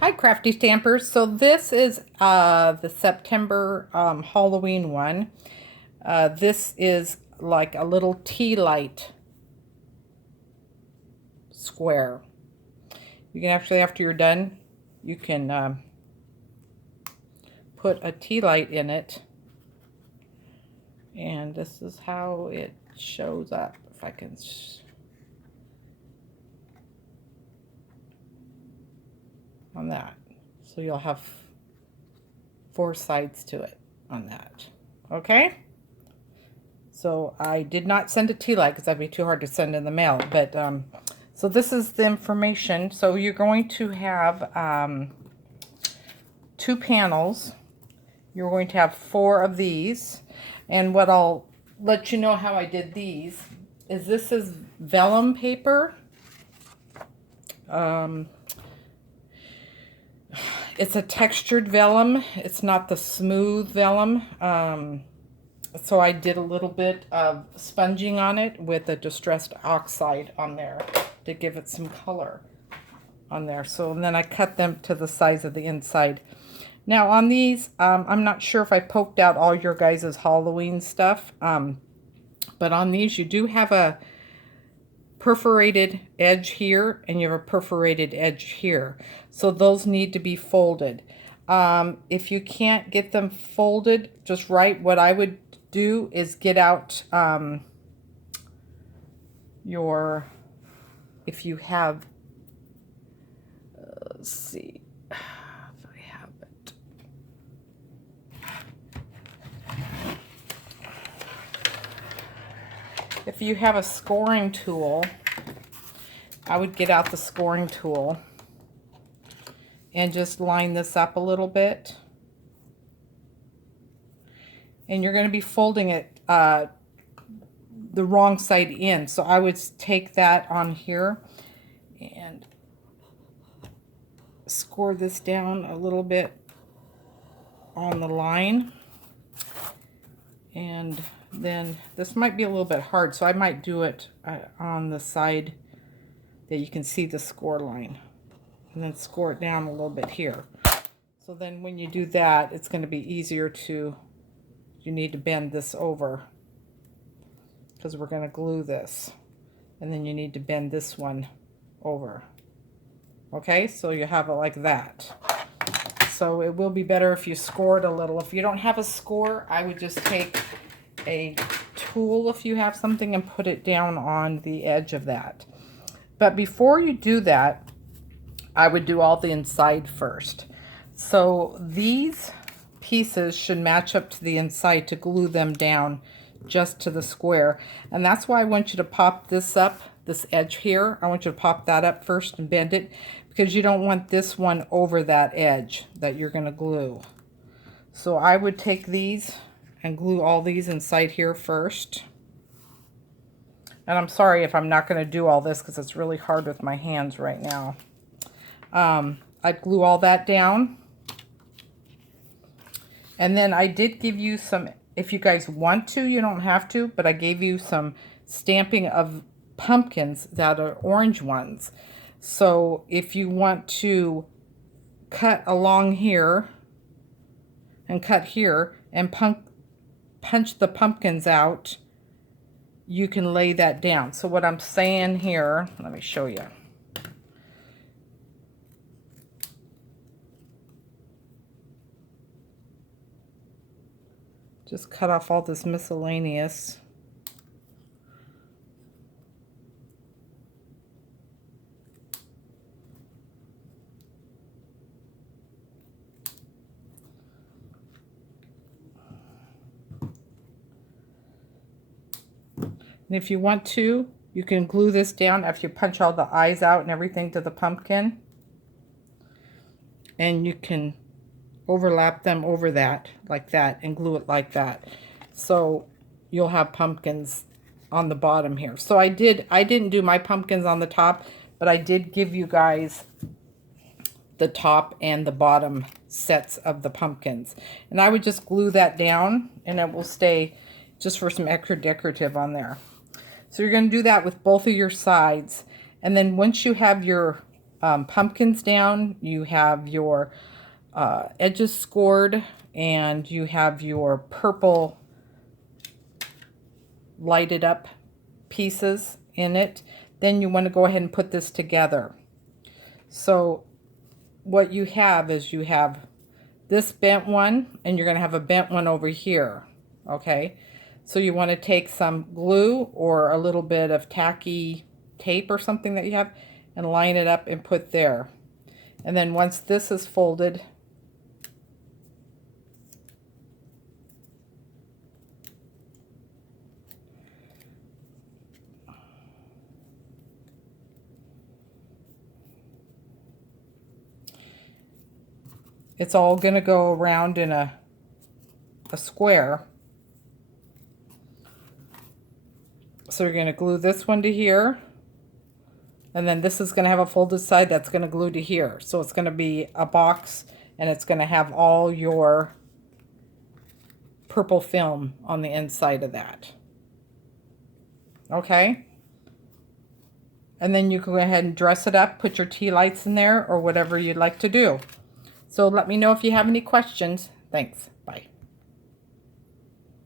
Hi, Crafty Stampers. So this is the September Halloween one. This is like a little tea light square. You can actually, after you're done, you can put a tea light in it. And this is how it shows up. If I can... on that. So you'll have 4 sides to it on that. Okay? So I did not send a tea light because that'd be too hard to send in the mail. But so this is the information. So you're going to have 2 panels. You're going to have 4 of these. And what I'll let you know how I did these is this is vellum paper. It's a textured vellum. It's not the smooth vellum. So I did a little bit of sponging on it with a distressed oxide on there to give it some color on there. So and then I cut them to the size of the inside. Now on these, I'm not sure if I poked out all your guys' Halloween stuff, but on these you do have a perforated edge here and you have a perforated edge here. So those need to be folded. If you can't get them folded just right, what I would do is get out if you have, let's see if I have it. If you have a scoring tool, I would get out the scoring tool and just line this up a little bit. And you're going to be folding it the wrong side in. So I would take that on here and score this down a little bit on the line. And then this might be a little bit hard, so I might do it on the side that you can see the score line. And then score it down a little bit here. So then when you do that, it's going to be easier to... You need to bend this over because we're going to glue this. And then you need to bend this one over. Okay, so you have it like that. So it will be better if you score it a little. If you don't have a score, I would just take a tool, if you have something, and put it down on the edge of that. But before you do that, I would do all the inside first. So these pieces should match up to the inside to glue them down just to the square. And that's why I want you to pop this up, this edge here. I want you to pop that up first and bend it because you don't want this one over that edge that you're going to glue. So I would take these and glue all these inside here first. And I'm sorry if I'm not going to do all this because it's really hard with my hands right now. I'd glue all that down. And then I did give you some, if you guys want to, you don't have to, but I gave you some stamping of pumpkins that are orange ones. So if you want to cut along here and cut here and punch the pumpkins out, you can lay that down. So what I'm saying here, let me show you. Just cut off all this miscellaneous. And if you want to, you can glue this down after you punch all the eyes out and everything to the pumpkin. And you can overlap them over that, like that, and glue it like that. So you'll have pumpkins on the bottom here. So I didn't do my pumpkins on the top, but I did give you guys the top and the bottom sets of the pumpkins. And I would just glue that down and it will stay just for some extra decorative on there. So you're going to do that with both of your sides. And then once you have your pumpkins down, you have your edges scored, and you have your purple lighted up pieces in it. Then you want to go ahead and put this together. So what you have is you have this bent one, and you're going to have a bent one over here. Okay, so you want to take some glue or a little bit of tacky tape or something that you have and line it up and put there. And then once this is folded, it's all going to go around in a square. So you're going to glue this one to here, and then this is going to have a folded side that's going to glue to here. So it's going to be a box, and it's going to have all your purple film on the inside of that. Okay? And then you can go ahead and dress it up, put your tea lights in there, or whatever you'd like to do. So let me know if you have any questions. Thanks.